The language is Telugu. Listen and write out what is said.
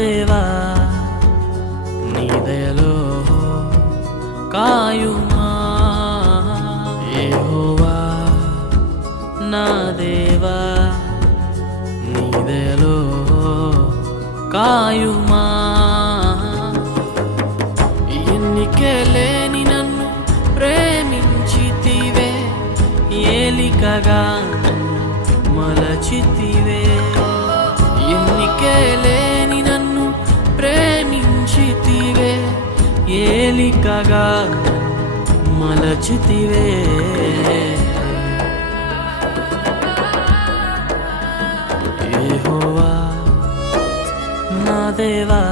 దేవా నీ దయలో కాయుమా యెహోవా నా దేవా నీ దయలో కాయుమా ఎన్నికే లేని నన్ను ప్రేమించితివే ఏలికగా నన్ను మలచితివే ఎన్నికే లేని నన్ను ప్రేమించితివే ఏలికగా నన్ను మలచితివే యెహోవా నా దేవా